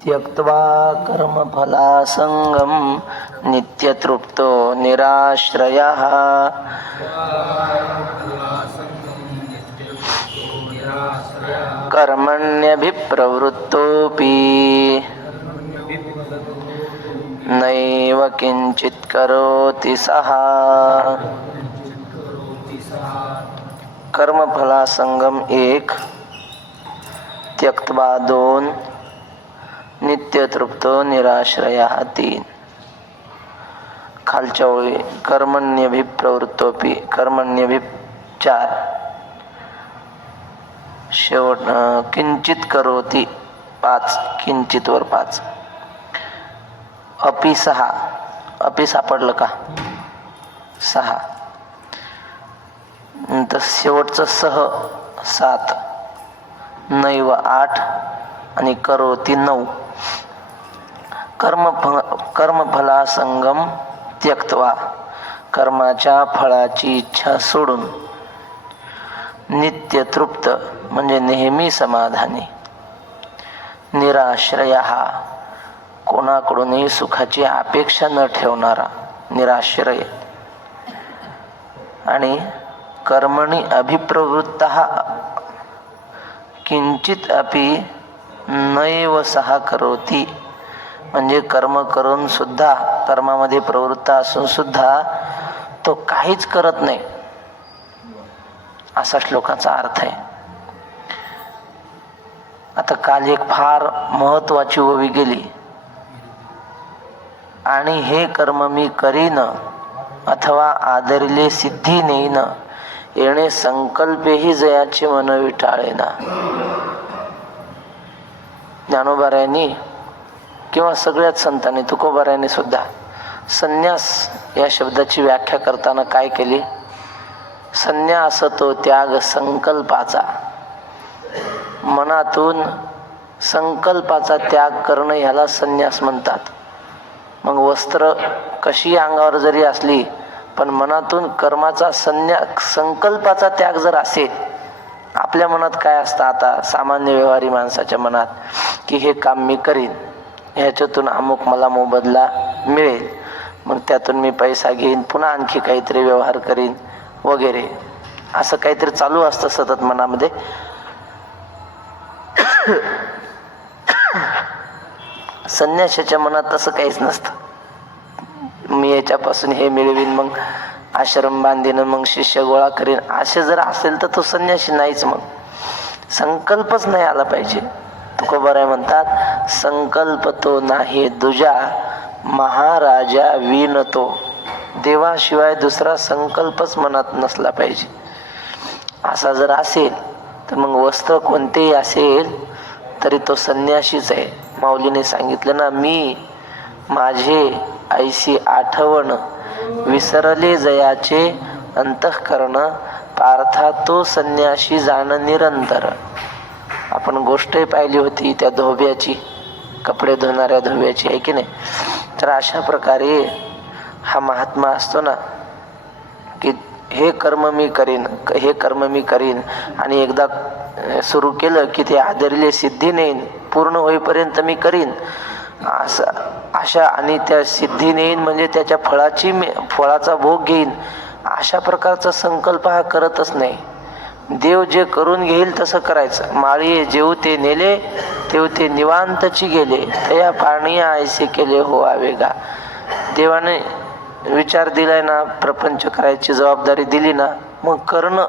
त्यक्त्वा कर्मफलासंगं नित्यतृप्तो निराश्रयः कर्मण्यभिप्रवृत्तोऽपि नैव किंचित् करोति सः। कर्मफलासंगम 1, त्यक्त्वा 2, नित्यतृप्तो निराश्रयः 3. खालच्या ओळी कर्मण्यभिप्रवृत्तोऽपि, कर्मण्यभि 4, शेवट किंचित करोति 5, किंचित वर 5, अपि 6, अपि सापडलं का 6, नंतर शेवटचं सह 7, नैव 8 आणि करोति 9. कर्मफलासंगम त्यक्त्वा, कर्माच्या फळाची इच्छा सोडून, नित्य तृप्त म्हणजे नेहमी समाधानी, निराश्रयः कोणाकडूनही सुखाची अपेक्षा न ठेवणारा निराश्रय, आणि कर्मणि अभिप्रवृत्तः किंचित अपि नैव सः करोति म्हणजे कर्म करून सुद्धा, कर्मामध्ये प्रवृत्त असून सुद्धा तो काहीच करत नाही, असा श्लोकाचा अर्थ आहे. आता काल एक फार महत्वाची ओवी गेली, आणि हे कर्म मी करीन अथवा आदरिले सिद्धी नेईन, येणे संकल्पेही जयाचे मन विटाळेना. ज्ञानोबारायांनी किंवा सगळ्याच संतांनी, तुकोबारायांनी सुद्धा संन्यास या शब्दाची व्याख्या करताना काय केली? संन्यास तो त्याग संकल्पाचा, मनातून संकल्पाचा त्याग करणं याला संन्यास म्हणतात. मग वस्त्र कशी अंगावर जरी असली, पण मनातून कर्माचा संकल्पाचा त्याग जर असेल, आपल्या मनात काय असतं आता सामान्य व्यवहारी माणसाच्या मनात, की हे काम मी करीन, ह्याच्यातून अमुक मला मोबदला मिळेल, मग त्यातून मी पैसा घेईन, पुन्हा आणखी काहीतरी व्यवहार करीन वगैरे, असं काहीतरी चालू असतं सतत मनामध्ये. संन्याशाच्या मनात तसं काहीच नसतं. मी याच्यापासून हे मिळवीन, मग आश्रम बांधीन, मग शिष्य गोळा करीन, असे जर असेल तर तो संन्यासी नाहीच. मग संकल्पच नाही आला पाहिजे. तुकोबाराय म्हणतात, संकल्प तो नाही दुजा महाराजा विणतो. देवाशिवाय दुसरा संकल्पच मनात नसला पाहिजे. असा जर असेल तर मग वस्त्र कोणतेही असेल तरी तो संन्याशीच आहे. माऊलीने सांगितलं ना, मी माझे ऐशी आठवण विसरले जयाचे अंतःकरण, पार्था तो संन्याशी जाण निरंतर. आपण गोष्टही पाहिली होती त्या धोब्याची, कपडे धुणाऱ्या धोब्याची, आहे की नाही? तर अशा प्रकारे हा महात्मा असतो ना, की हे कर्म मी करीन, हे कर्म मी करीन, आणि एकदा सुरू केलं की ते आदरले सिद्धी नेईन, पूर्ण होईपर्यंत मी करीन अशा, आणि त्या सिद्धी नेईन म्हणजे त्याच्या फळाचा भोग घेईन, अशा प्रकारचा संकल्प हा करतच नाही. देव जे करून घेईल तसं करायचं. माळी जेव ते नेले तेव ते निवांतची गेले, तया पाणी ऐसे केले हो आवेगा. देवाने विचार दिलाय ना, प्रपंच करायची जबाबदारी दिली ना, मग करणं.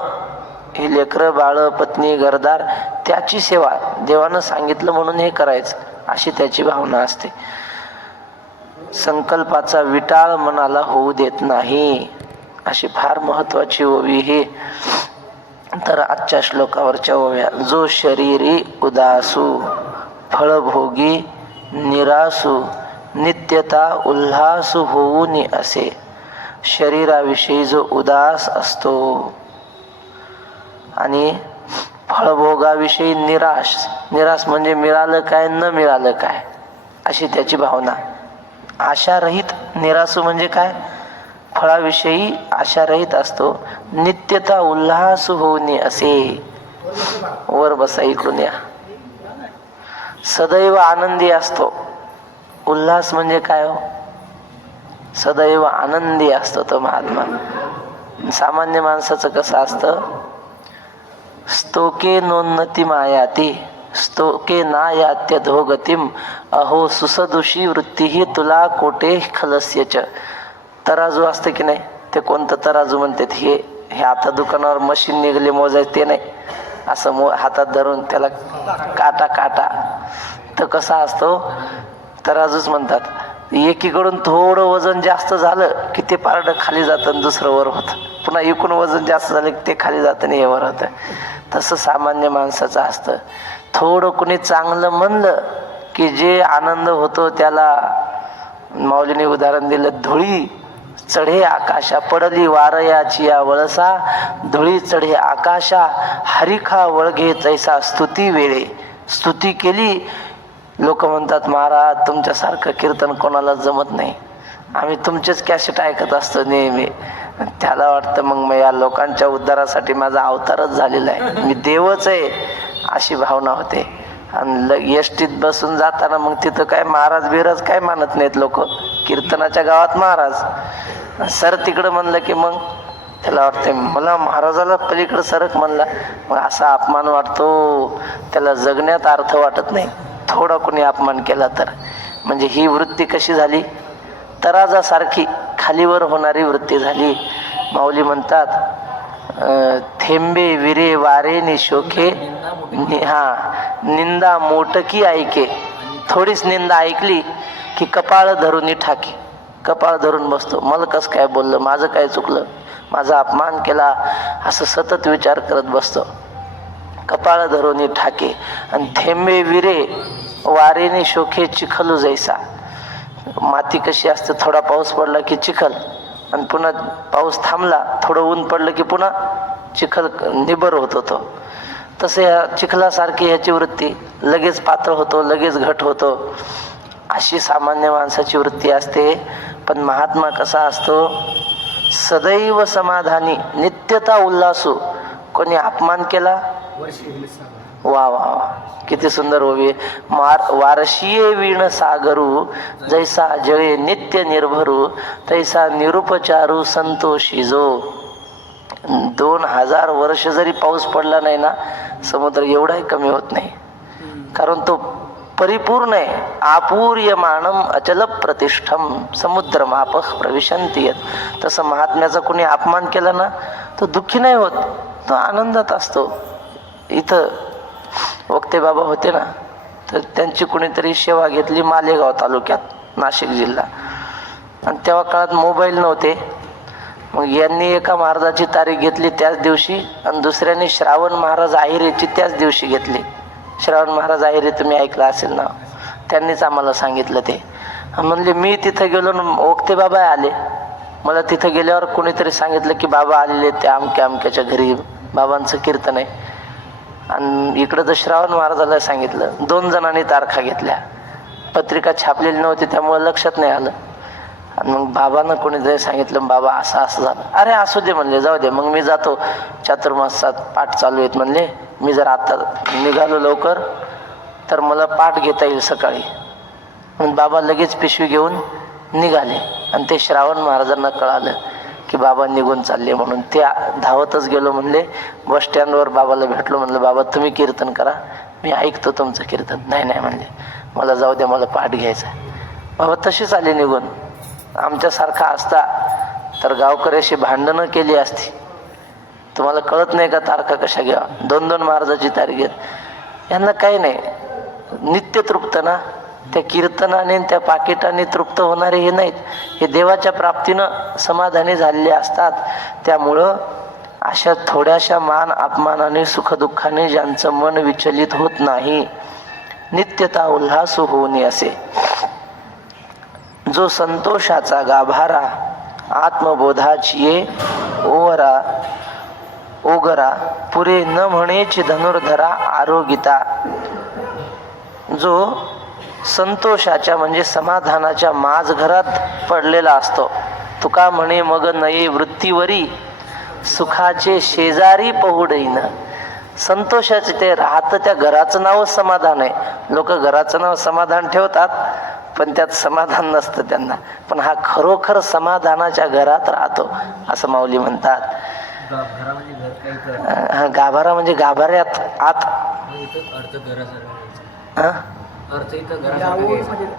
हे लेकरं बाळ पत्नी घरदार त्याची सेवा, देवानं सांगितलं म्हणून हे करायचं, अशी त्याची भावना असते. संकल्पाचा विटाळ मनाला होऊ देत नाही. अशी फार महत्वाची ओवी ही. तर आजच्या श्लोकावरच्या ओव्या, जो शरीरी उदासू फळभोगी निरासू नित्यता उल्हासू होऊनी असे. शरीराविषयी जो उदास असतो आणि फळभोगाविषयी निराश, निराश म्हणजे मिळालं काय न मिळालं काय अशी त्याची भावना. आशारहित निरासू म्हणजे काय? फळाविषयी आशारहित असतो. नित्यता उल्हास होऊनी असे. वर बसा, इकडून या. सदैव आनंदी असतो. उल्हास म्हणजे काय हो? सदैव आनंदी असतो तो महात्मा. सामान्य माणसाचं कसं असतं? स्तोके नोन्नती मायाती स्तोके ना यात्यधोगतिम अहो सुसदुषी वृत्तीही तुला कोटे खलस्यच. तराजू असतं की नाही, ते कोणतं तराजू म्हणतात, हे आता दुकानावर मशीन निघले मोजायचे ते नाही, असं हातात धरून त्याला काटा तर कसा असतो तराजूच म्हणतात. एकीकडून थोडं वजन जास्त झालं की ते पारडं खाली जातं आणि दुसरं वर होतं, पुन्हा एकूण वजन जास्त झालं की ते खाली जातं आणि हे वर होतं. तसं सामान्य माणसाचं असतं. थोडं कुणी चांगलं म्हणलं की जे आनंद होतो त्याला माऊलीने उदाहरण दिलं, धुळी चढे आकाशा पडली वारयाची या वळसा, धुळी चढे आकाशा हरिखा वळघे तैसा स्तुती वेळे. स्तुती केली, लोक म्हणतात महाराज तुमच्यासारखं कीर्तन कोणाला जमत नाही, आम्ही तुमचेच कॅसेट ऐकत असतो नेहमी. त्याला वाटतं मग या लोकांच्या उद्धारासाठी माझा अवतारच झालेला आहे, मी देवच आहे, अशी भावना होते. आणि एसटीत बसून जाताना मग तिथं काय महाराज बिराज काय मानत नाहीत लोक, कीर्तनाच्या गावात महाराज सर तिकडं म्हणलं की मग त्याला वाटते मला महाराजाला पलीकडं सरक म्हणला, मग असा अपमान वाटतो, त्याला जगण्यात अर्थ वाटत नाही थोडा कोणी अपमान केला तर. म्हणजे ही वृत्ती कशी झाली? तराजासारखी खालीवर होणारी वृत्ती झाली. माऊली म्हणतात थेंबे विरे वारे निशोखे निंदा मोटकी ऐके. थोडीच निंदा ऐकली की कपाळ धरून ठाके, कपाळ धरून बसतो, मला कसं काय बोललं, माझं काय चुकलं, माझा अपमान केला, असं सतत विचार करत बसतो. कपाळ धरून ठाके. आणि थेंबे विरे वारेने शोखे चिखलू जैसा. माती कशी असते, थोडा पाऊस पडला की चिखल, आणि पुन्हा पाऊस थांबला थोडं ऊन पडलं की पुन्हा चिखल निबर होत होतो. तसे ह्या चिखलासारखी ह्याची वृत्ती, लगेच पातळ होतो, लगेच घट होतो, अशी सामान्य माणसाची वृत्ती असते. पण महात्मा कसा असतो? सदैव समाधानी, नित्यता उल्हासू. कोणी अपमान केला, वा वा वा किती सुंदर होवे. वारशीये वीण सागरू जैसा जळे नित्य निर्भरू तैसा निरुपचारू संतोषी जो. 2000 वर्ष जरी पाऊस पडला नाही ना, समुद्र एवढाही कमी होत नाही, कारण तो परिपूर्ण आहे. आपूर्यमानम अचल प्रतिष्ठम समुद्रमाप प्रविशंती यत्. तसं महात्म्याचा कोणी अपमान केला ना, तो दुःखी नाही होत, तो आनंदात असतो. इथं वक्ते बाबा होते ना, तर त्यांची कुणीतरी सेवा घेतली मालेगाव तालुक्यात, नाशिक जिल्हा. आणि तेव्हा काळात मोबाईल नव्हते. मग यांनी एका महाराजाची तारीख घेतली त्याच दिवशी, आणि दुसऱ्यांनी श्रावण महाराज आहिरेची त्याच दिवशी घेतली. श्रावण महाराज आहिरे तुम्ही ऐकलं असेल ना, त्यांनीच आम्हाला सांगितलं ते. म्हणले मी तिथं गेलो ना, वक्ते बाबा आले. मला तिथं गेल्यावर कोणीतरी सांगितलं की बाबा आलेले ते अमक्या अमक्याच्या घरी, बाबांचं कीर्तन आहे. आणि इकडं तर श्रावण महाराजाला सांगितलं. 2 जणांनी तारखा घेतल्या, पत्रिका छापलेली नव्हती त्यामुळे लक्षात नाही आलं. आणि मग बाबांना कोणीतरी सांगितलं बाबा असं असं झालं. अरे असू दे म्हणले, जाऊ दे, मग मी जातो, चातुर्मासात पाठ चालू आहेत म्हणले, मी जर आता निघालो लवकर तर मला पाठ घेता येईल सकाळी. मग बाबा लगेच पिशवी घेऊन निघाले. आणि ते श्रावण महाराजांना कळालं की बाबा निघून चालले म्हणून. ते धावतच गेलो म्हणले, बस स्टँडवर बाबाला भेटलो. म्हणलं बाबा तुम्ही कीर्तन करा, मी ऐकतो तुमचं कीर्तन. नाही नाही म्हणले, मला जाऊ द्या, मला पाठ घ्यायचा. बाबा तशीच आले निघून. आमच्यासारखा असता तर गावकऱ्याशी भांडणं केली असती. तुम्हाला कळत नाही का तारखा कशा घ्या, 2-2 महाराजाची तारीख घेत. यांना काही नाही, नित्य तृप्त ना, त्या कीर्तनाने त्या पाकिटाने तृप्त होणारे हे नाहीत, हे देवाच्या प्राप्तीनं समाधानी झालेले असतात. त्यामुळं अशा थोड्याशा मान अपमानाने सुखदुःखाने ज्यांचं मन विचलित होत नाही, नित्यता उल्हास होऊन असे. जो संतोषाचा गाभारा आत्मबोधाची ओगरा पुरे न म्हणेची धनुर्धरा आरोगिता. जो संतोषाच्या म्हणजे समाधानाच्या माझघरात पडलेला असतो. तुका म्हणे मग नये वृत्तीवरी सुखाचे शेजारी पहुडईन. संतोषाचे ते राहतं त्या घराचं नावच समाधान आहे. लोक घराचं नाव समाधान ठेवतात, पण त्यात समाधान नसतं त्यांना. पण हा खरोखर समाधानाच्या घरात राहतो असं माऊली म्हणतात. गाभारा म्हणजे गाभाऱ्यात आत.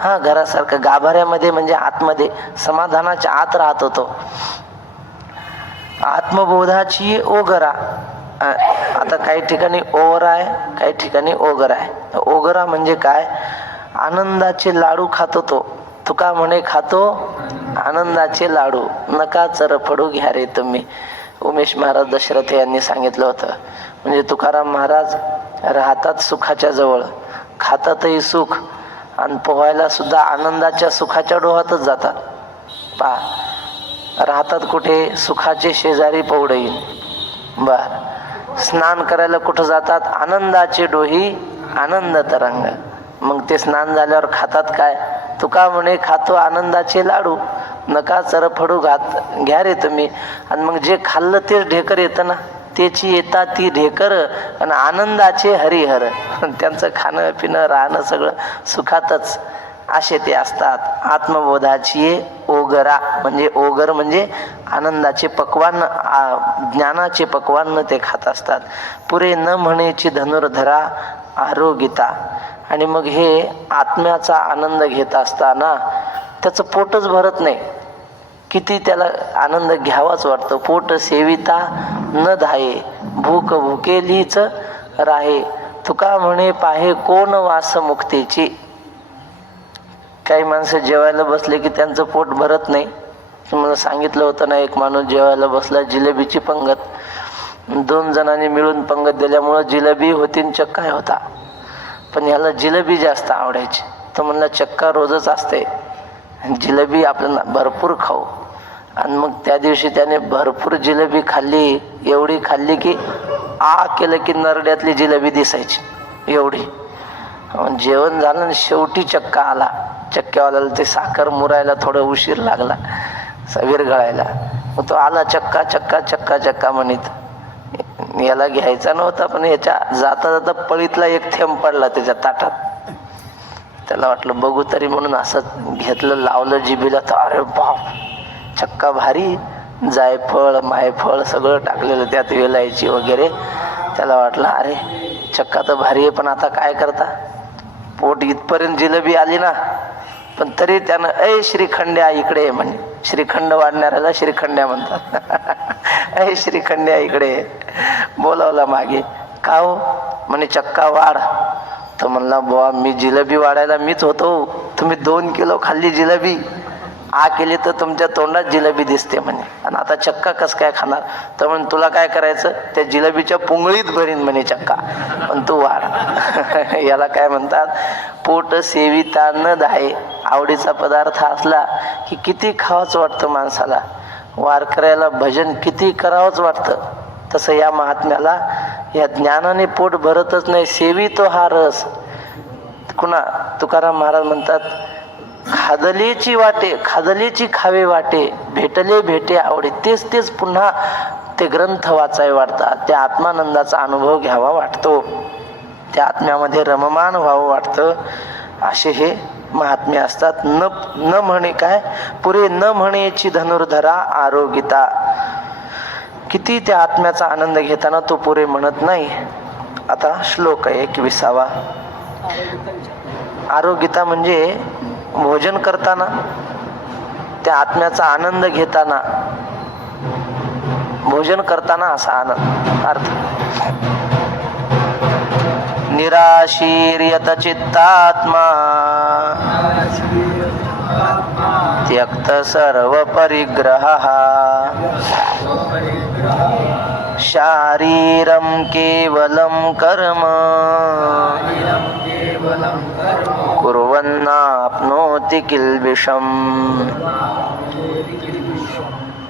हा, घरासारखं. गाभाऱ्यामध्ये म्हणजे आतमध्ये, समाधानाच्या आत राहत होतो. आत्मबोधाची ओगरा. आता काही ठिकाणी ओवरा आहे, काही ठिकाणी ओगरा आहे. ओगरा म्हणजे काय? आनंदाचे लाडू खातो तो. तुका म्हणे खातो आनंदाचे लाडू, नका चरफडू घ्या रे तुम्ही. उमेश महाराज दशरथ यांनी सांगितलं होतं. म्हणजे तुकाराम महाराज राहतात सुखाच्या जवळ, खातातही सुख, आणि पोहायला सुद्धा आनंदाच्या सुखाच्या डोहातच जातात. राहतात कुठे? सुखाचे शेजारी पौडईन. बर. स्नान करायला कुठं जातात? आनंदाचे डोही आनंद तरंग. मग ते स्नान झाल्यावर खातात काय? तुका म्हणे खातो आनंदाचे लाडू, नका चरफडू घ्या रे तुम्ही. आणि मग जे खाल्लं तेच ढेकर येतं ना, त्याची येतात ती ढेकर. आणि आनंदाचे हरिहर, त्यांचं खाणं पिणं राहणं सगळं सुखातच, असे ते असतात. आत्मबोधाची ओगरा म्हणजे ओगर म्हणजे आनंदाचे पक्वान, ज्ञानाचे पक्वान ते खात असतात. पुरे न म्हणेची धनुर्धरा आरोगिता. आणि मग हे आत्म्याचा आनंद घेत असताना त्याचं पोटच भरत नाही. किती त्याला आनंद घ्यावाच वाटतं. पोट सेविता न धाये, भूक भुकेलीच राहे. तुका म्हणे पाहे कोण वास मुक्तीची. काही माणसं जेवायला बसले की त्यांचं पोट भरत नाही. तुम्हाला सांगितलं होतं ना, एक माणूस जेवायला बसला, जिलेबीची पंगत. 2 जणांनी मिळून पंगत दिल्यामुळं जिलेबी होती आणि चक्का होता. पण ह्याला जिलेबी जास्त आवडायची. तो म्हणला चक्का रोजच असते, जिलेबी आपल्याला भरपूर खाऊ. आणि मग त्या दिवशी त्याने भरपूर जिलेबी खाल्ली. एवढी खाल्ली की केलं की नरड्यातली जिलेबी दिसायची एवढी. जेवण झालं आणि शेवटी चक्का आला. चक्क्यावाल्याला ते साखर मुरायला थोडा उशीर लागला, विरघळायला. मग तो आला चक्का चक्का चक्का चक्का म्हणत. याला घ्यायचा नव्हता, पण याच्या जाता जाता पळीतला एक थेंब पडला त्याच्या ताटात. त्याला वाटलं बघू तरी म्हणून असं घेतलं, लावलं जिभीला, तर अरे बाप, चक्का भारी. जायफळ मायफळ सगळं टाकलेलं त्यात, वेलायची वगैरे. त्याला वाटलं अरे चक्का तर भारी आहे, पण आता काय करता? पोट इथपर्यंत जिलेबी आली ना. पण तरी त्यानं श्रीखंड्या इकडे म्हणे. श्रीखंड वाढणाऱ्याला श्रीखंड्या म्हणतात. श्रीखंड्या इकडे बोलावला मागे. का हो? म्हणे चक्का वाढ. तर म्हणला बुवा मी जिलेबी वाढायला मीच होतो, तुम्ही 2 किलो खाल्ली जिलेबी, केली तर तुमच्या तोंडात जिलेबी दिसते म्हणे. आणि आता चक्का कस काय खाणार? तर म्हणे तुला काय करायचं, त्या जिलेबीच्या पुंगळीत भरीन म्हणे चक्का, पण तू वाढ. याला काय म्हणतात? पोट सेविता न धाये. आवडीचा पदार्थ असला की किती खावंच वाटतं माणसाला. वारकऱ्याला भजन किती करावंच वाटतं. तसं या महात्म्याला या ज्ञानाने पोट भरतच नाही. सेवितो हा रस. कुणा तुकाराम महाराज म्हणतात, खादलेची वाटे खादलेची खावे वाटे, भेटले भेटे आवडे. तेच तेच पुन्हा ते ग्रंथ वाचावे वाटतात. त्या आत्मानंदाचा अनुभव घ्यावा वाटतो, त्या आत्म्यामध्ये रममान व्हावं वाटतं. असे हे महात्म्य असतात. न म्हणे काय? पुरे न म्हणेची धनुर्धरा आरोगिता. किती त्या आत्म्याचा आनंद घेताना तो पुरे म्हणत नाही. आता श्लोक 21. आरोगिता म्हणजे भोजन करताना, त्या आत्म्याचा आनंद घेताना, भोजन करताना असा आनंद. अर्थ निराशीर्यत चित्तात्मा त्यक्त सर्व परिग्रह शारीरम केवलम कर्म कुर्वन्नाप्नोति किल्बिषम्.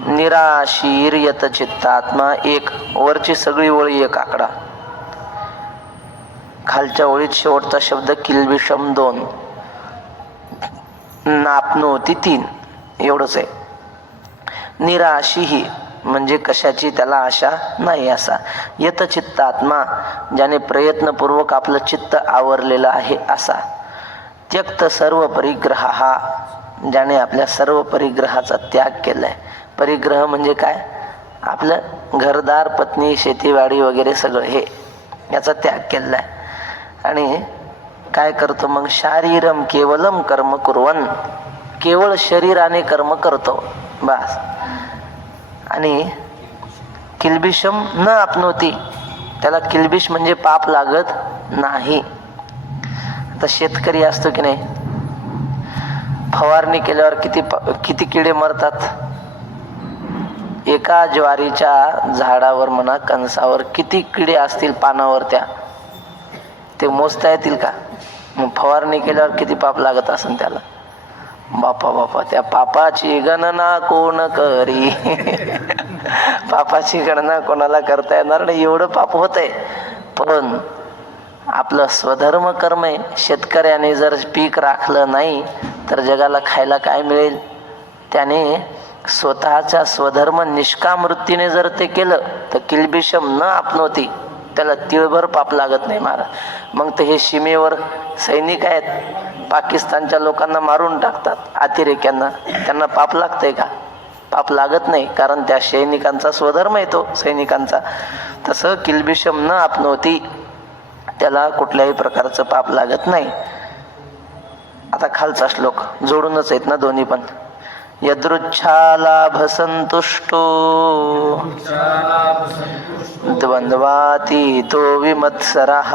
निराशीर्यत चित्तात्मा. एक वरची सगळी ओळी एक आकडा, खालच्या ओळीत शेवटचा शब्द किल्बिषम 2, नापनोती 3. एवढंच आहे. निराशी ही म्हणजे कशाची त्याला आशा नाही असा. यत चित्त आत्मा, ज्याने प्रयत्नपूर्वक आपलं चित्त आवरलेलं आहे असा. त्यक्त सर्व परिग्रह, हा ज्याने आपल्या सर्व परिग्रहाचा त्याग केलाय. परिग्रह म्हणजे काय? आपलं घरदार, पत्नी, शेतीवाडी वगैरे सगळं हे याचा त्याग केलाय. आणि काय करतो मग? शारीरम केवलम कर्म कुर्वन, केवळ शरीराने कर्म करतो बस. आणि किल्बिषम न आपनोती, त्याला किल्बिष म्हणजे पाप लागत नाही. आता शेतकरी असतो की नाही, फवारणी केल्यावर किती किडे मरतात. एका ज्वारीच्या झाडावर म्हणा, कणसावर किती किडे असतील पानावर, ते मोजता येतील का? मग फवारणी केल्यावर किती पाप लागत असेल त्याला. बापा बापा, त्या पापाची गणना कोण करी. पापाची गणना कोणाला करता येणार नाही, एवढं पाप होतंय. पण आपलं स्वधर्म कर्म आहे. शेतकऱ्याने जर पीक राखलं नाही तर जगाला खायला काय मिळेल? त्याने स्वतःच्या स्वधर्म निष्काम वृत्तीने जर ते केलं तर किल्बिषम न आपनोती, त्याला तिळभर पाप लागत नाही महाराज. मग ते हे सीमेवर सैनिक आहेत, पाकिस्तानच्या लोकांना मारून टाकतात, अतिरेक्यांना, त्यांना पाप लागतंय का? पाप लागत नाही, कारण त्या सैनिकांचा स्वधर्म येतो सैनिकांचा. तसं किल्बिषम न आपनोती, त्याला कुठल्याही प्रकारचं पाप लागत नाही. आता खालचा श्लोक जोडूनच आहेत ना दोन्ही पण. यदृच्छालाभ संतुष्टो द्वंद्वातीतो विमत्सरः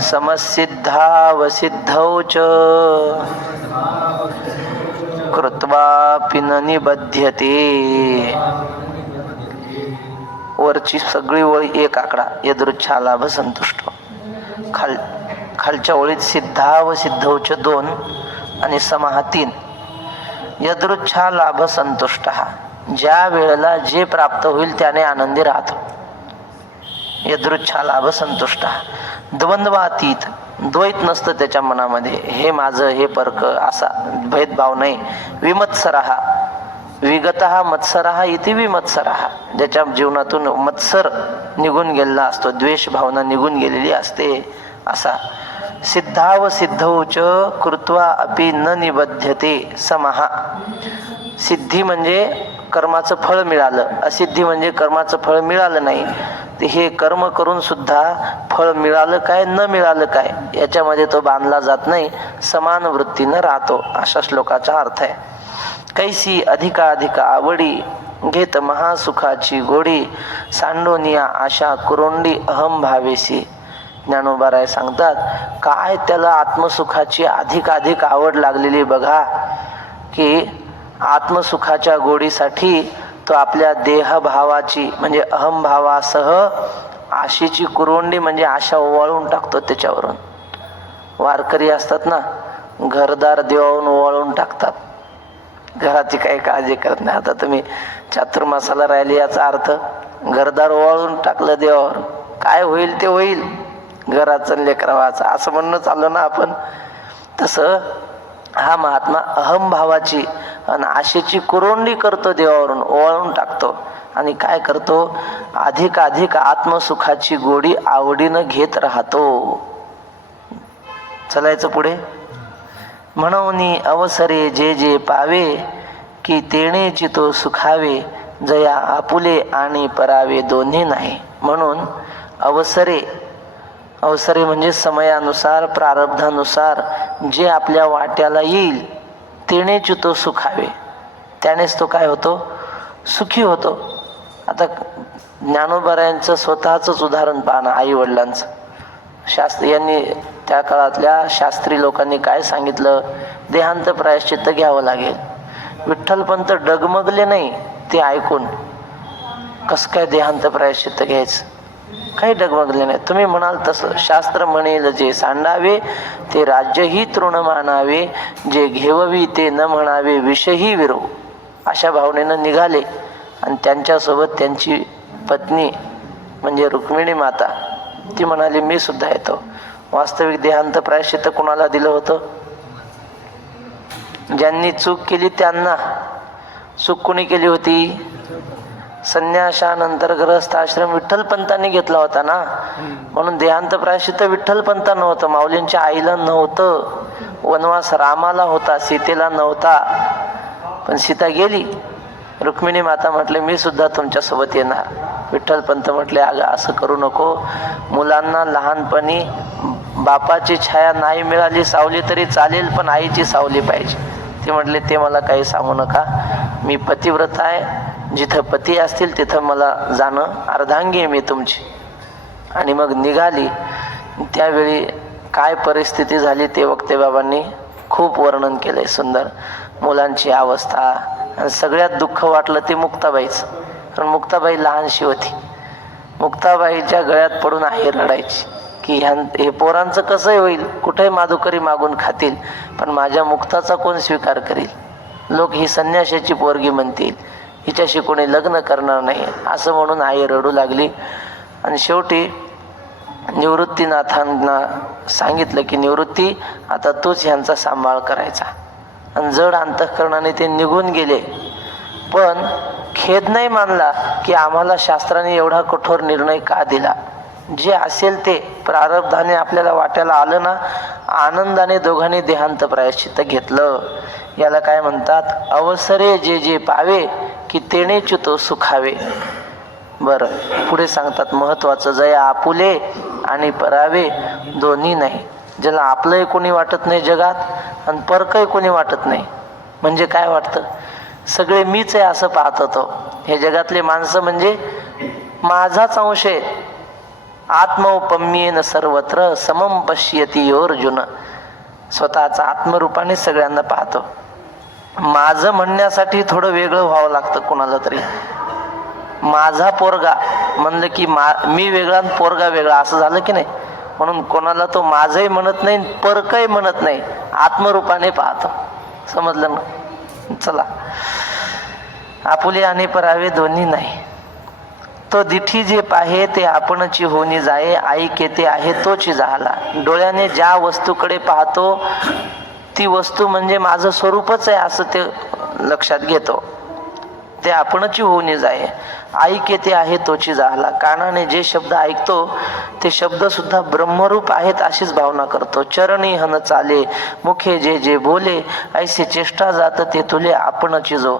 समसिद्धावसिद्धौ च कृत्वापि न निबध्यते. वरची सगळी ओळी एक आकडा, यदृच्छालाभ संतुष्ट. खालच्या ओळीत सिद्धा व सिद्धौच 2 आणि समाहा 3. यदृच्छा लाभ संतुष्ट, ज्या वेळेला जे प्राप्त होईल त्याने आनंदी राहतो. यदृच्छा लाभ संतुष्ट. द्वंद्वातीत, द्वैत नसतं त्याच्या मनामध्ये, हे माझं हे परक असा भेदभाव नाही. विमत्सरः, विगतः मत्सरः इति विमत्सरः, ज्याच्या जीवनातून मत्सर निघून गेलेला असतो, द्वेष भावना निघून गेलेली असते असा. सिद्धाव सिद्धौच कृत्वा अपि न निबध्यते समहा. सिद्धी म्हणजे कर्माचं फळ मिळालं, असिद्धी म्हणजे कर्माचं फळ मिळालं नाही. ते हे कर्म करून सुद्धा फळ मिळालं काय न मिळालं काय याच्यामध्ये तो बांधला जात नाही, समान वृत्तीनं राहतो, अशा श्लोकाचा अर्थ आहे. कैसी अधिकाधिक आवडी घेत महासुखाची गोडी, सांडोनिया आशा कुरोंडी अहम भावेसी. ज्ञानोबाराय सांगतात, काय त्याला आत्मसुखाची अधिकाधिक आवड लागलेली बघा, की आत्मसुखाच्या गोडीसाठी तो आपल्या देहभावाची म्हणजे अहमभावासह आशेची कुरवंडी म्हणजे आशा ओवाळून टाकतो त्याच्यावरून. वारकरी असतात ना, घरदार देवावरून ओवाळून टाकतात, घराची काही काळजी करत नाही. आता तुम्ही चातुर्मासाला राहिली याचा अर्थ घरदार ओवाळून टाकलं देवावर, काय होईल ते होईल, घराचं लेकरावाचं असं म्हणणं चाललं ना आपण. तसं हा महात्मा अहमभावाची आणि आशेची कुरवंडी करतो, देवावरून ओवाळून टाकतो. आणि काय करतो? अधिकाधिक आत्मसुखाची गोडी आवडीनं घेत राहतो. चलायचं पुढे. म्हणून अवसरे जे जे पावे, की तेणे चितो सुखावे, जया आपुले आणि परावे दोन्ही नाही. म्हणून अवसरे, अवसरे म्हणजे समयानुसार प्रारब्धानुसार जे आपल्या वाट्याला येईल तेणे चितो सुखावे, त्यानेच तो काय होतो? सुखी होतो. आता ज्ञानोबारायांचं स्वतःच उदाहरण पाहणं, आई वडिलांचं. शास्त्री यांनी त्या काळातल्या शास्त्री लोकांनी काय सांगितलं? देहांत प्रायश्चित्त घ्यावं लागेल. विठ्ठलपंत डगमगले नाही ते ऐकून. कसं काय देहांत प्रायश्चित्त घ्यायचं? काही डगमगले नाही. तुम्ही म्हणाल तसं शास्त्र म्हणेल जे सांडावे, ते राज्यही तृण मानावे, जे घेववी ते न म्हणावे विषही विरो. अशा भावनेनं निघाले आणि त्यांच्यासोबत त्यांची पत्नी म्हणजे रुक्मिणी माता, ती म्हणाली मी सुद्धा येतो. वास्तविक देहांत प्रायश्चित्त कोणाला दिलं होतं? ज्यांनी चूक केली त्यांना. चूक कोणी केली होती? संन्याशानंतर गृहस्थाश्रम विठ्ठलपंतांनी घेतला होता ना, म्हणून देहांत प्रायश्चित्त विठ्ठलपंता नव्हतं, माऊलींच्या आईला नव्हतं, वनवास रामाला होता, सीतेला नव्हता. पण सीता गेली. रुक्मिणी माता म्हटले मी सुद्धा तुमच्यासोबत येणार. विठ्ठलपंत म्हटले अगं असं करू नको, मुलांना लहानपणी बापाची छाया नाही मिळाली सावली तरी चालेल, पण आईची सावली पाहिजे. ते म्हटले ते मला काही सांगू नका, मी पतिव्रत आहे, जिथं पती असतील तिथं मला जाणं, अर्धांगी आहे मी तुमची. आणि मग निघाली. त्यावेळी काय परिस्थिती झाली ते वक्ते बाबांनी खूप वर्णन केलंय सुंदर. मुलांची अवस्था, आणि सगळ्यात दुःख वाटलं ते मुक्ताबाईच, कारण मुक्ताबाई लहानशी होती. मुक्ताबाईच्या गळ्यात पडून आई रडायची की हे पोरांचं कसं होईल, कुठेही माधुकरी मागून खातील, पण माझ्या मुक्ताचा कोण स्वीकार करील? लोक ही संन्याशाची पोरगी म्हणतील, हिच्याशी कोणी लग्न करणार नाही, असं म्हणून आई रडू लागली. आणि शेवटी निवृत्तीनाथांना सांगितलं की निवृत्ती आता तूच ह्यांचा सांभाळ करायचा. आणि जड अंतःकरणाने ते निघून गेले. पण खेद नाही मानला की आम्हाला शास्त्राने एवढा कठोर निर्णय का दिला. जे असेल ते प्रारब्धाने आपल्याला वाट्याला आलं ना, आनंदाने दोघांनी देहांत प्रायश्चित्त घेतलं. याला काय म्हणतात? अवसरे जे जे पावे की तेणे च्युतो सुखावे. बरं, पुढे सांगतात महत्वाचं, जया आपुले आणि परावे दोन्ही नाही. ज्याला आपलंही कोणी वाटत नाही जगात आणि परकही कोणी वाटत नाही, म्हणजे काय वाटतं? सगळे मीच आहे असं पाहत होतो. हे जगातले माणसं म्हणजे माझाच अंश आहे. आत्मौपम्येन सर्वत्र समम पश्यती अर्जुन. स्वतःचा आत्मरूपाने सगळ्यांना पाहतो. माझं म्हणण्यासाठी थोडं वेगळं व्हावं लागतं कोणाला तरी. माझा पोरगा म्हणलं की मी वेगळा आणि पोरगा वेगळा असं झालं की नाही, म्हणून कोणाला तो माझंही म्हणत नाही, परकही म्हणत नाही, आत्मरूपाने पाहतो. समजलं ना? चला, आपुले आणि परावे दोन्ही नाही. तो दिठी जे पाहे ते आपणची होणी जाये, ऐके ते आहे तोची झाला. डोळ्याने ज्या वस्तूकडे पाहतो ती वस्तू म्हणजे माझं स्वरूपच आहे असं ते लक्षात घेतो. ते आपणची होऊन जाये, ऐके ते आहे तोची झाला. कानाने जे शब्द ऐकतो ते शब्द सुद्धा ब्रह्मरूप आहेत अशीच भावना करतो. चरणी हन चाले, मुखे जे जे बोले, ऐसे चेष्टा जात ते तुले आपणची जो.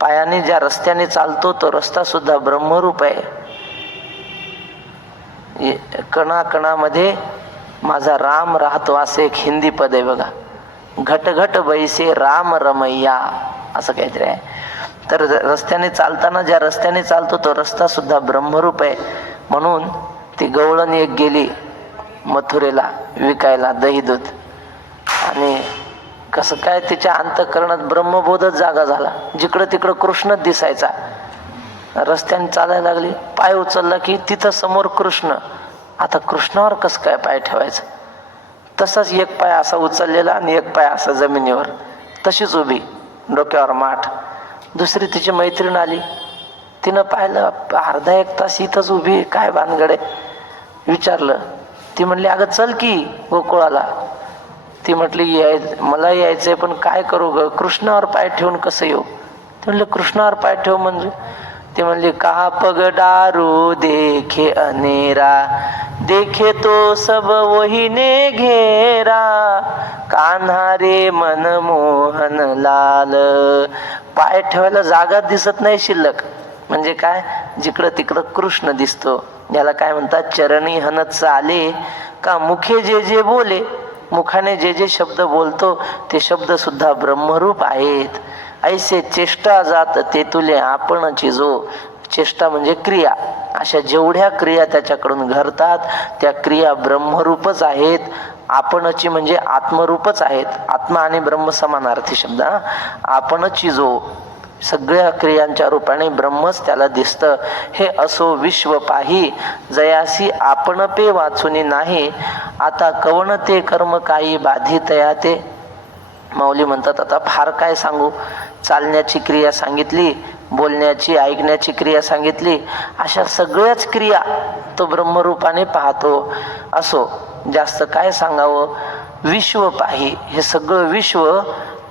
पायाने ज्या रस्त्याने चालतो तो रस्ता सुद्धा ब्रह्मरूप आहे. कणाकणामध्ये माझा राम राहतो असे एक हिंदी पद आहे बघा. घट घट बैसे राम रमैया असं काहीतरी आहे. तर रस्त्याने चालताना ज्या रस्त्याने चालतो तो रस्ता सुद्धा ब्रह्मरूप आहे. म्हणून ती गवळण एक गेली मथुरेला विकायला दही दूध, आणि कसं काय तिच्या अंतःकरणात ब्रह्मबोधच जागा झाला. जिकडं तिकडं कृष्णच दिसायचा. रस्त्याने चालायला लागली, पाय उचलला की तिथं समोर कृष्ण. आता कृष्णावर कसं काय पाय ठेवायचं? तसाच एक पाय असा उचललेला आणि एक पाय असा जमिनीवर, तशीच उभी, डोक्यावर माठ. दुसरी तिची मैत्रीण आली, तिनं पाहिलं अर्धा एक तास इथंच उभी, काय भानगडे विचारलं. ती म्हणली अगं चल की गोकुळाला. ती म्हटली मला यायचंय पण काय करू ग, कृष्णावर पाय ठेवून कसं येऊ? ते म्हणले कृष्णावर पाय ठेव म्हणजे? ते म्हणले कहा पगडारू देखे अनेरा, देखे तो सब वही ने घेरा, कान्हा रे मनमोहन लाल. पाय ठेवायला जागा दिसत नाही शिल्लक, म्हणजे काय? जिकडं तिकडं कृष्ण दिसतो. याला काय म्हणतात? चरणी हन चाले का मुखे जे जे बोले. मुखाने जे जे शब्द बोलतो ते शब्द सुद्धा ब्रह्मरूप आहेत. ऐसे चेष्टा जात ते तुले आपणची जो. चेष्टा म्हणजे क्रिया. अशा जेवढ्या क्रिया त्याच्याकडून घडतात त्या क्रिया ब्रह्मरूपच आहेत. आपणची म्हणजे आत्मरूपच आहेत. आत्मा आणि ब्रह्म समानार्थी शब्द. आपणची जो सगळ्या क्रियांच्या रूपाने ब्रह्मच त्याला दिसतं. हे असो विश्व पाही, जयासी आपण पे वाचुनी नाही. आता कवण ते कर्म काही बाधितया ते. माऊली म्हणतात आता फार काय सांगू. चालण्याची क्रिया सांगितली, बोलण्याची ऐकण्याची क्रिया सांगितली, अशा सगळ्याच क्रिया तो ब्रह्मरूपाने पाहतो. असो जास्त काय सांगावं. विश्व पाही, हे सगळं विश्व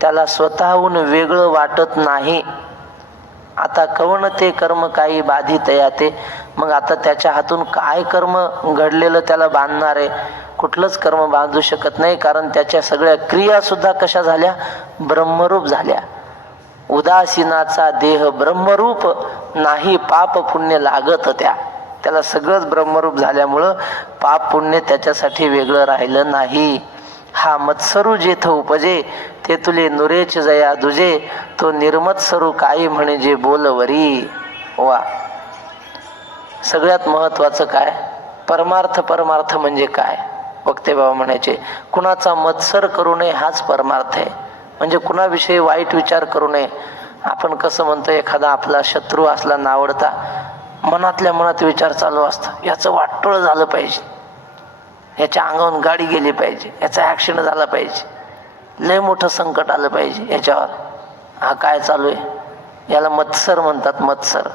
त्याला स्वतःहून वेगळं वाटत नाही. आता कवण ते कर्म काही बाधित याते. मग आता त्याच्या हातून काय कर्म घडलेलं त्याला बांधणार आहे? कुठलंच कर्म बांधू शकत नाही, कारण त्याच्या सगळ्या क्रिया सुद्धा कशा झाल्या? ब्रह्मरूप झाल्या. उदासीनाचा देह ब्रह्मरूप नाही, पाप पुण्य लागत त्याला सगळंच ब्रह्मरूप झाल्यामुळं पाप पुण्य त्याच्यासाठी वेगळं राहिलं नाही. हा मत्सरू जेथ उपजे ते तुले नुरेच जया दुजे, तो निर्मत्सरू काही म्हणे जे बोलवरी. वा, सगळ्यात महत्वाचं काय? परमार्थ. परमार्थ म्हणजे काय? वक्ते बाबा म्हणायचे कुणाचा मत्सर करू नये हाच परमार्थ आहे. म्हणजे कुणाविषयी वाईट विचार करू नये. आपण कसं म्हणतो, एखादा आपला शत्रू असला नावडता, मनातल्या मनात विचार चालू असतात, याचं वाटोळ झालं पाहिजे, याच्या अंगावरून गाडी गेली पाहिजे, याचा ॲक्सिडेंट झाला पाहिजे, लय मोठं संकट आलं पाहिजे याच्यावर. हा काय चालू आहे? याला मत्सर म्हणतात. मत्सर.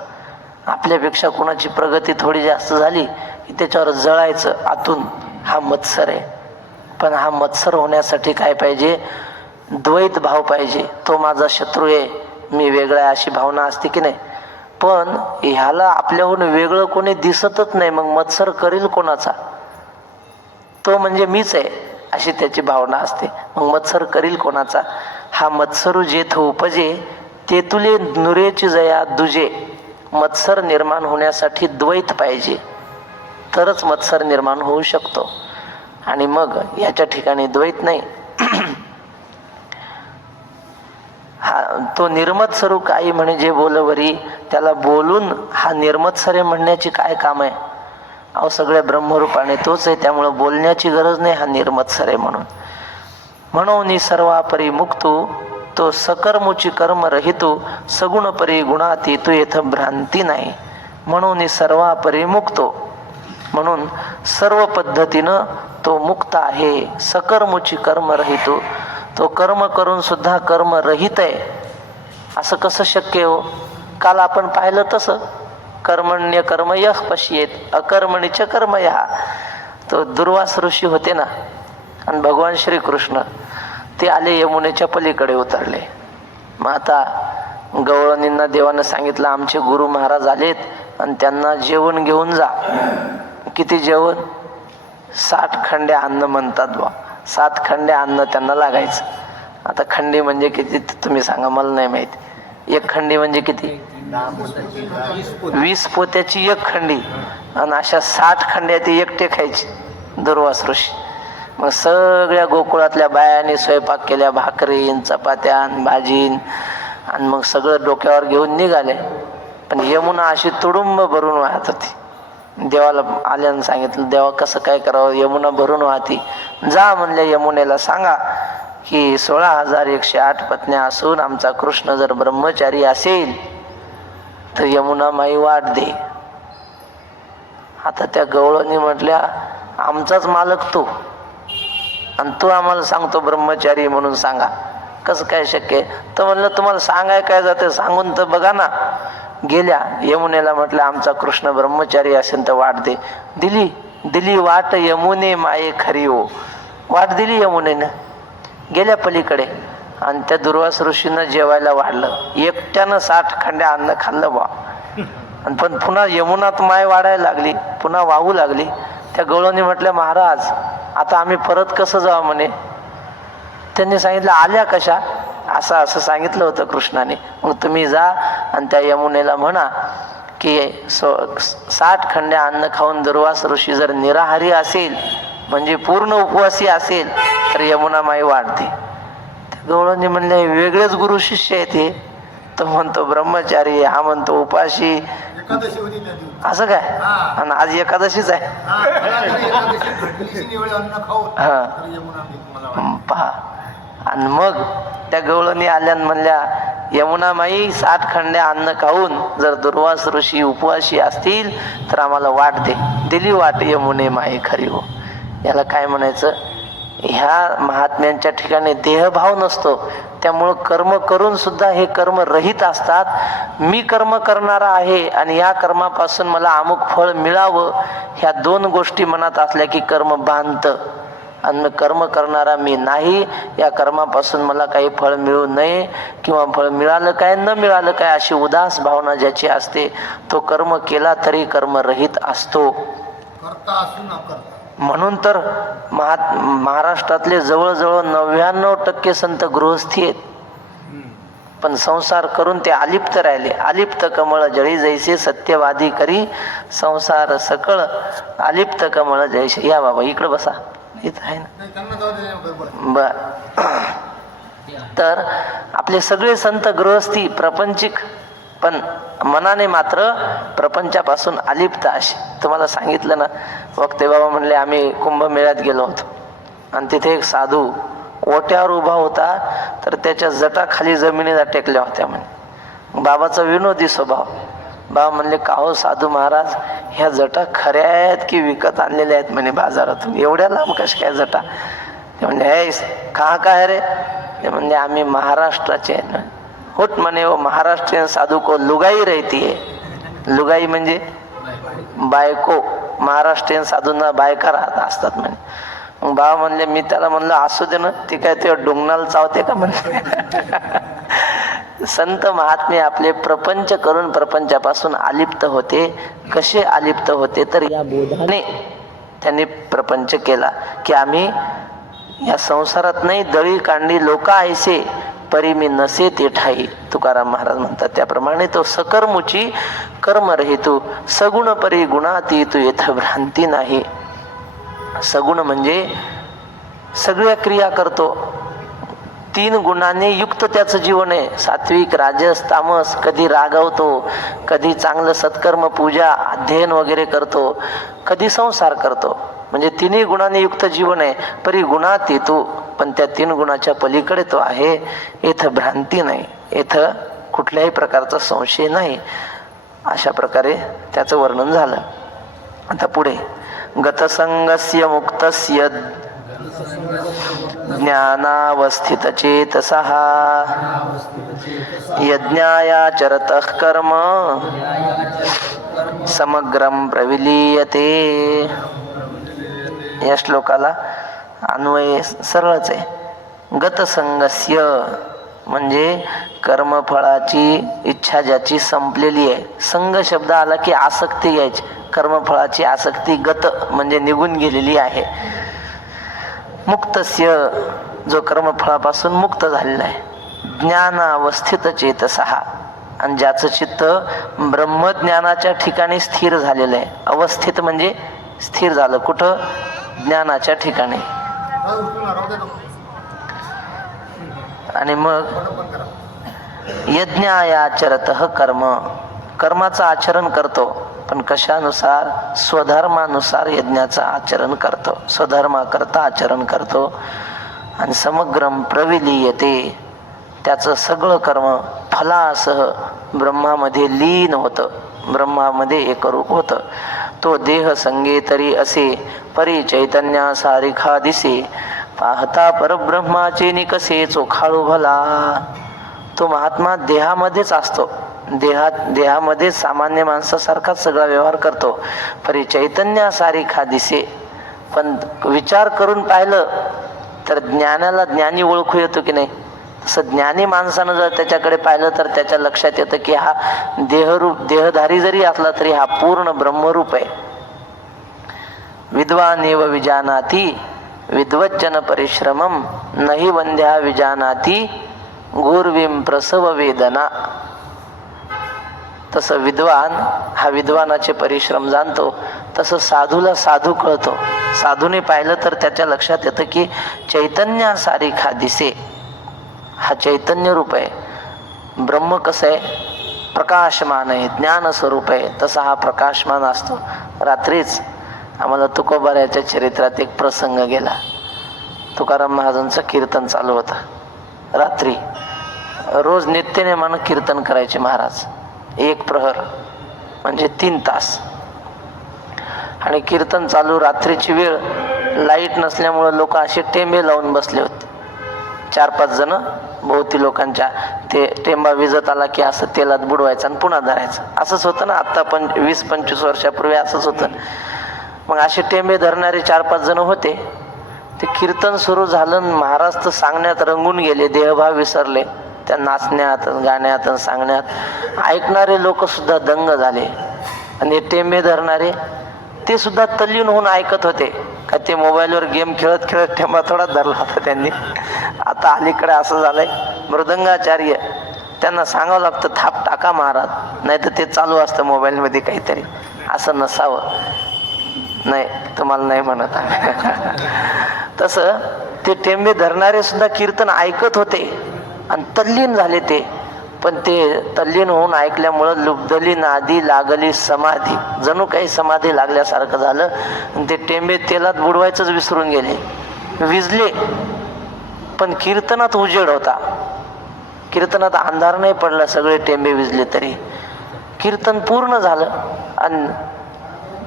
आपल्यापेक्षा कुणाची प्रगती थोडी जास्त झाली की त्याच्यावर जळायचं आतून, हा मत्सर आहे. पण हा मत्सर होण्यासाठी काय पाहिजे? द्वैत भाव पाहिजे. तो माझा शत्रू आहे, मी वेगळा आहे, अशी भावना असते की नाही. पण ह्याला आपल्याहून वेगळं कोणी दिसतच नाही, मग मत्सर करील कोणाचा? तो म्हणजे मीच आहे अशी त्याची भावना असते, मग मत्सर करील कोणाचा? हा मत्सरू जेथ उपजे ते तुले नुरेची जया दुजे. मत्सर निर्माण होण्यासाठी द्वैत पाहिजे, तरच मत्सर निर्माण होऊ शकतो. आणि मग याच्या ठिकाणी द्वैत नाही. हा तो निर्मत्सरू काही म्हणे जे बोलवरी. त्याला बोलून हा निर्मत्सरे म्हणण्याची काय काम आहे? अहो, सगळ्या ब्रह्मरूपाने तोच आहे, त्यामुळे बोलण्याची गरज नाही हा निर्मत्सर आहे म्हणून. म्हणून सर्वापरी मुक्तो तो सकर्मोची कर्म रहितो, सगुण परी गुणाती तू येथ भ्रांती नाही. म्हणून सर्वापरी मुक्तो, म्हणून सर्व पद्धतीनं तो मुक्त आहे. सकर्मोची कर्म रहितो, तो कर्म करून सुद्धा कर्म रहित आहे. असं कसं शक्य हो? काल आपण पाहिलं तसं, कर्मण्य कर्म यः पश्येत अकर्मणीच कर्म यः. तो दुर्वास ऋषी होते ना, आणि भगवान श्रीकृष्ण ते आले यमुनेच्या पलीकडे उतरले. मग आता गवळणींना देवानं सांगितलं आमचे गुरु महाराज आलेत आणि त्यांना जेवण घेऊन जा. किती जेवण? 60 खंड्या अन्न म्हणतात बा. 7 खंड्या अन्न त्यांना लागायचं. आता खंडी म्हणजे किती तुम्ही सांगा, मला नाही माहिती. एक खंडी म्हणजे किती? 20 पोत्याची एक खंडी. आणि अशा 60 खंड्या ती एकटे खायची दुर्वास ऋषी. मग सगळ्या गोकुळातल्या बायांनी स्वयंपाक केल्या, भाकरीन चपात्यान भाजीन, आणि मग सगळं डोक्यावर घेऊन निघाले. पण यमुना अशी तुडुंब भरून वाहत होती. देवाला आल्यानं सांगितलं, देवा कसं काय करावं, यमुना भरून वाहती. जा म्हणले यमुनेला सांगा की 16,108 पत्न्या असून आमचा कृष्ण जर ब्रह्मचारी असेल तर यमुना माई वाट दे. आता त्या गवळणी म्हटल्या आमचाच मालक तू, आणि तू आम्हाला सांगतो ब्रह्मचारी म्हणून सांगा, कसं काय शक्य? तर म्हणलं तुम्हाला सांगाय काय जाते, सांगून तर बघा ना. गेल्या यमुनेला म्हटलं आमचा कृष्ण ब्रह्मचारी असेल तर वाट दे. दिली वाट यमुने माये खरी हो. वाट दिली यमुनेनं. गेल्या पलीकडे, आणि त्या दुर्वास ऋषींना जेवायला वाढलं. एकट्यानं 60 खंड्या अन्न खाल्लं बा. आणि पण पुन्हा यमुनात माय वाढायला लागली, पुन्हा वाहू लागली. त्या गवळणी म्हटल्या महाराज आता आम्ही परत कसं जावं म्हणे. त्यांनी सांगितलं आल्या कशा, असं सांगितलं होतं कृष्णाने. मग तुम्ही जा आणि त्या यमुनेला म्हणा की 60 खंड्या अन्न खाऊन दुर्वास ऋषी जर निराहारी असेल, म्हणजे पूर्ण उपवासी असेल, तर यमुना माई वाढते. त्या गवळणी म्हणले वेगळेच गुरु शिष्य आहेत हे. तो म्हणतो ब्रह्मचारी, हा म्हणतो उपाशी. असं काय? आणि आज एकादशीच आहे. पहा. आणि मग त्या गवळणी आल्यान म्हणल्या यमुना माई 60 खंड्या अन्न खाऊन जर दुर्वास ऋषी उपवासी असतील तर आम्हाला वाट दे. दिली वाट यमुने माई खरी हो. याला काय म्हणायचं? ह्या महात्म्यांच्या ठिकाणी देहभाव नसतो, त्यामुळं कर्म करून सुद्धा हे कर्म रहित असतात. मी कर्म करणारा आहे आणि या कर्मापासून मला अमुक फळ मिळावं, ह्या 2 गोष्टी मनात असल्या की कर्म बांधतं. आणि कर्म करणारा मी नाही, या कर्मापासून मला काही फळ मिळू नये किंवा फळ मिळालं काय न मिळालं काय अशी उदास भावना ज्याची असते तो कर्म केला तरी कर्मरहित असतो. म्हणून तर महाराष्ट्रातले जवळजवळ 99% संत गृहस्थी आहेत, पण संसार करून ते अलिप्त राहिले. अलिप्त कमळ जळी जैसे सत्यवादी करी संसार सकळ अलिप्त कमळ जैसे. या बाबा इकडं बसा, इथं आहे ना. बर, तर आपले सगळे संत गृहस्थी प्रपंचिक, पण मनाने मात्र प्रपंचापासून अलिप्त असे. तुम्हाला सांगितलं ना, वक्ते बाबा म्हणले आम्ही कुंभमेळ्यात गेलो होतो आणि तिथे एक साधू ओट्यावर उभा होता, तर त्याच्या जटा खाली जमिनीला टेकल्या होत्या म्हणे. बाबाचा विनोदी स्वभाव. बाबा म्हणले का हो साधू महाराज, ह्या जटा खऱ्या आहेत की विकत आणलेल्या आहेत म्हणे बाजारातून, एवढ्या लांब कशा काय जटा? ते म्हणजे हे कहा काय रे? ते म्हणजे आम्ही महाराष्ट्राचे आहेत. होत म्हणे वो महाराष्ट्रीयन साधू को लुगाई रहती है. लुगाई म्हणजे बायको, महाराष्ट्रीयन साधूंना बायका राहत असतात म्हणे. मग बाबा म्हणले, मी त्याला म्हणलं असू दे ना, ती काय ते डोंगणाला चावते का म्हणले. संत महात्मे आपले प्रपंच करून प्रपंचापासून अलिप्त होते. कसे अलिप्त होते तर या बोधाने त्यांनी प्रपंच केला की आम्ही या संसारात नाही, दळी कांडी लोक ऐसे परी मी नसे ते ठाई. तुकाराम महाराज म्हणतात त्याप्रमाणे तो सकर्मुची कर्मरहितू सगुण परी गुणातीतू येथ भ्रांती नाही. सगुण म्हणजे सगळ्या क्रिया करतो, 3 गुणांनी युक्त त्याचं जीवन आहे. सात्विक, राजस, तामस. कधी रागवतो, कधी चांगलं सत्कर्म पूजा अध्ययन वगैरे करतो, कधी संसार करतो. म्हणजे 3 गुणांनी युक्त जीवन आहे. परी गुणात येतो, पण त्या 3 गुणाच्या पलीकडे तो आहे. येथं भ्रांती नाही, येथं कुठल्याही प्रकारचा संशय नाही. अशा प्रकारे त्याचं वर्णन झालं. आता पुढे गतसंगस्य मुक्तस्य ज्ञानावस्थितचेतसः यज्ञायाचरतः कर्म समग्रं प्रविलीयते. या श्लोकाला अन्वय सरळच आहे. गतसंगस्य म्हणजे कर्मफळाची इच्छा ज्याची संपलेली आहे. संग शब्द आला की आसक्ती यायची. कर्मफळाची आसक्ती गत म्हणजे निघून गेलेली आहे. मुक्तस्य जो कर्मफळापासून मुक्त झालेला आहे. ज्ञानावस्थित चेतसः आणि ज्याचं चित्त ब्रह्मज्ञानाच्या ठिकाणी स्थिर झालेलं आहे. अवस्थित म्हणजे स्थिर झालं. कुठं? ज्ञानाच्या ठिकाणी. आणि मग यज्ञायाचरतः कर्म, कर्माचं आचरण करतो, पण कशानुसार? स्वधर्मानुसार यज्ञाचं आचरण करतो. स्वधर्माकरता आचरण करतो. आणि समग्रम प्रविलीयते, त्याचं सगळं कर्म फलासह ब्रह्मामध्ये लीन होतं, ब्रह्मामध्ये एकरूप होतं. तो देह संगे तरी असे परी चैतन्या सारिखा दिसे, पाहता परब्रह्माचे निकसे चोखाळू भला. तो महात्मा देहामध्येच असतो, देहामध्ये सामान्य माणसासारखाच सगळा व्यवहार करतो. परी चैतन्यासारिखा दिसे, पण विचार करून पाहिलं तर ज्ञानाला ज्ञानी ओळखू येतो की नाही. तसं ज्ञानी माणसानं जर त्याच्याकडे पाहिलं तर त्याच्या लक्षात येतं की हा देहधारी जरी असला तरी हा पूर्ण ब्रह्मरूप आहे. विद्वानेव विजानाती विद्वज्जन परिश्रमम नहि वंद्या विजानाती गुर्वीम प्रसव वेदना. तसं विद्वान हा विद्वानाचे परिश्रम जाणतो, तसं साधूला साधू कळतो. साधूने पाहिलं तर त्याच्या लक्षात येतं की चैतन्यासारिखा दिसे, हा चैतन्य रूप आहे. ब्रह्म कसं आहे? प्रकाशमान आहे, ज्ञान स्वरूप आहे. तसा हा प्रकाशमान असतो. रात्रीच आम्हाला तुकोबाराच्या चरित्रात एक प्रसंग गेला. तुकाराम महाराजांचं कीर्तन चालू होतं रात्री. रोज नित्यनेमानं कीर्तन करायचे महाराज. 1 प्रहर म्हणजे 3 तास. आणि कीर्तन चालू, रात्रीची वेळ, लाईट नसल्यामुळं लोक असे टेंबे लावून बसले होते. 4-5 जण भोवती लोकांच्या. ते टेंबा विजत आला की असं तेलात बुडवायचं आणि पुन्हा धरायचं. असंच होतं ना आता, पण 20-25 वर्षापूर्वी असंच होतं. मग असे टेंबे धरणारे 4-5 जण होते. ते कीर्तन सुरू झालं, महाराज तर सांगण्यात रंगून गेले, देहभाव विसरले त्या नाचण्यात, गाण्यात, सांगण्यात. ऐकणारे लोक सुद्धा दंग झाले आणि टेंबे धरणारे ते सुद्धा तल्लीन होऊन ऐकत होते. का ते मोबाईलवर गेम खेळत खेळत टेंबा थोडा धरला होता त्यांनी. आता अलीकडे असं झालंय, मृदंगाचार्य त्यांना सांगावं लागतं थाप टाका महाराज, नाही तर ते चालू असतं मोबाईलमध्ये काहीतरी. असं नसावं. नाही, तुम्हाला नाही म्हणत आम्ही. तसं ते टेंबे धरणारे सुद्धा कीर्तन ऐकत होते आणि तल्लीन झाले ते. पण ते तल्लीन होऊन ऐकल्यामुळं लुब्धली नादी लागली समाधी, जणू काही समाधी लागल्यासारखं झालं. आणि ते टेंबे तेलात बुडवायचंच विसरून गेले, विजले. पण कीर्तनात उजेड होता, कीर्तनात अंधार नाही पडला. सगळे टेंबे विजले तरी कीर्तन पूर्ण झालं. आणि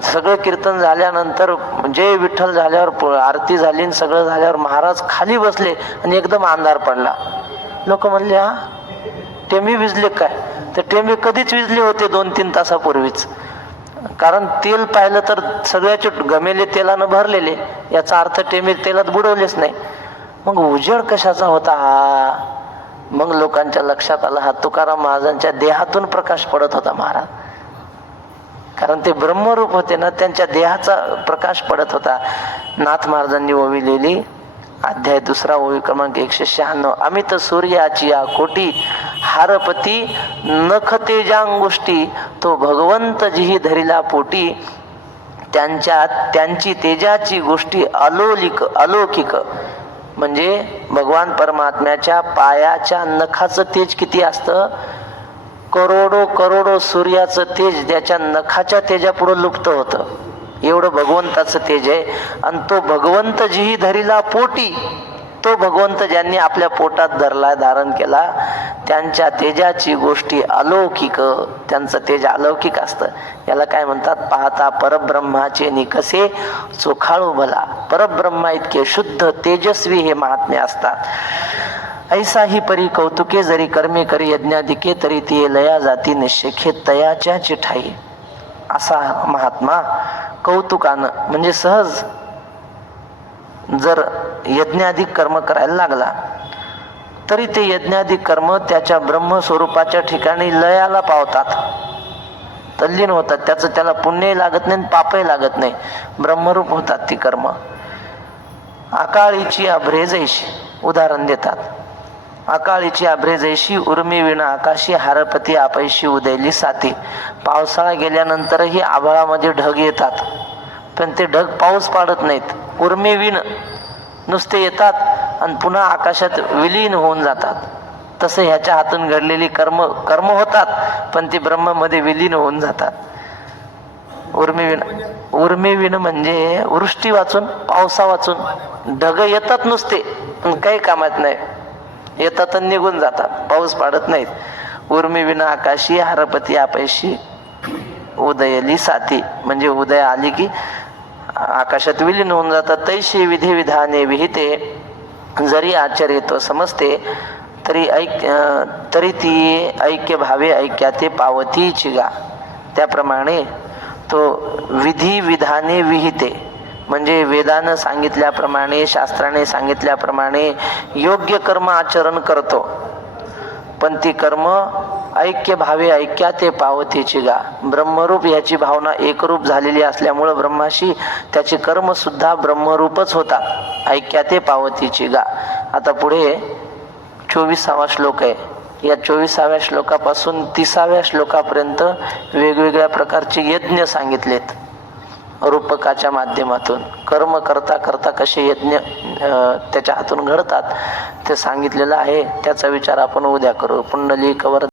सगळं कीर्तन झाल्यानंतर जय विठ्ठल झाल्यावर आरती झाली आणि सगळं झाल्यावर महाराज खाली बसले आणि एकदम अंधार पडला. लोक म्हणले हा टेंबे विजले काय? तर टेंबे कधीच विजले होते 2-3 तासापूर्वीच. कारण तेल पाहिलं तर सगळ्याचे गमेले तेलानं भरलेले, याचा अर्थ टेंबे तेलात बुडवलेच नाही. मग उजेड कशाचा होता हा? मग लोकांच्या लक्षात आलं हा तुकाराम महाराजांच्या देहातून प्रकाश पडत होता महाराज. कारण ते ब्रह्मरूप होते ना, त्यांच्या देहाचा प्रकाश पडत होता. नाथ महाराजांनी ओवी लिहिली, अध्याय 2 ओवी क्रमांक 196. अमित सूर्याची या कोटी हारपती नख तेजांगोष्टी, तो भगवंत जिही धरिला पोटी, त्यांची तेजाची गोष्टी अलौकिक. म्हणजे भगवान परमात्म्याच्या पायाच्या नखाचं तेज किती असतं? करोडो सूर्याचं तेज त्याच्या नखाच्या तेजापुढं लुप्त होतं. एवढं भगवंताचं तेज आहे. आणि तो भगवंत जिही धरिला पोटी, तो भगवंत ज्यांनी आपल्या पोटात धरला, धारण केला, त्यांच्या तेजाची गोष्टी अलौकिक. त्यांचं तेज अलौकिक असतं. याला काय म्हणतात? पाहता परब्रह्माचे निकसे चोखाळू भला. परब्रह्मा इतके शुद्ध तेजस्वी हे महात्मे असतात. ऐसा ही परी कौतुके जरी कर्मे करी यज्ञाधिके, तरी ती लया जाती निशेखे तयाच्या चिठाई. असा महात्मा कौतुकानं म्हणजे सहज जर यज्ञाधिक कर्म करायला लागला, तरी ते यज्ञाधिक कर्म त्याच्या ब्रह्मस्वरूपाच्या ठिकाणी लयाला पावतात, तल्लीन होतात. त्याला पुण्यही लागत नाही, पापही लागत नाही, ब्रह्मरूप होतात ती कर्म. अकाळीची अभ्रेजैशी उदाहरण देतात. अकाळीची अभ्रेजैशी उर्मी विणा आकाशी, हारपती आपैशी उदयली साती. पावसाळा गेल्यानंतरही आभाळामध्ये ढग येतात, पण ते ढग पाऊस पाडत नाहीत. उर्मी विण नुसते येतात आणि पुन्हा आकाशात विलीन होऊन जातात. तसं ह्याच्या हातून घडलेली कर्म होतात, पण ती ब्रह्मामध्ये विलीन होऊन जातात. उर्मी विण म्हणजे वृष्टी वाचून, पावसा वाचून. ढग येतात नुसते पण काही कामात नाही, येतात आणि निघून जातात, पाऊस पाडत नाहीत. उर्मी विना आकाशी, हारपती आपैशी उदयली साथी, म्हणजे उदय आली की आकाशात विलीन होऊन जातात. तैशी विधी विधाने विहिते, जरी आचर्यत्व समजते, तरी ती ऐक्य भावे ऐक्याते पावती चिगा. त्याप्रमाणे तो विधी विधाने विहिते म्हणजे वेदानं सांगितल्याप्रमाणे, शास्त्राने सांगितल्याप्रमाणे योग्य कर्म आचरण करतो. पण ती कर्म ऐक्य भावे ऐक्या ते पावतीची गा. ब्रह्मरूप याची भावना एकरूप झालेली असल्यामुळं ब्रह्माशी त्याचे कर्म सुद्धा ब्रह्मरूपच होतात. ऐक्या ते पावतीची गा. आता पुढे 24वा श्लोक आहे. या 24व्या श्लोकापासून 30व्या श्लोकापर्यंत वेगवेगळ्या प्रकारचे यज्ञ सांगितलेत. रूपकाच्या माध्यमातून कर्म करता करता कसे यज्ञ त्याच्या हातून घडतात ते सांगितलेलं आहे. त्याचा विचार आपण उद्या करू. पुंडलिक वरद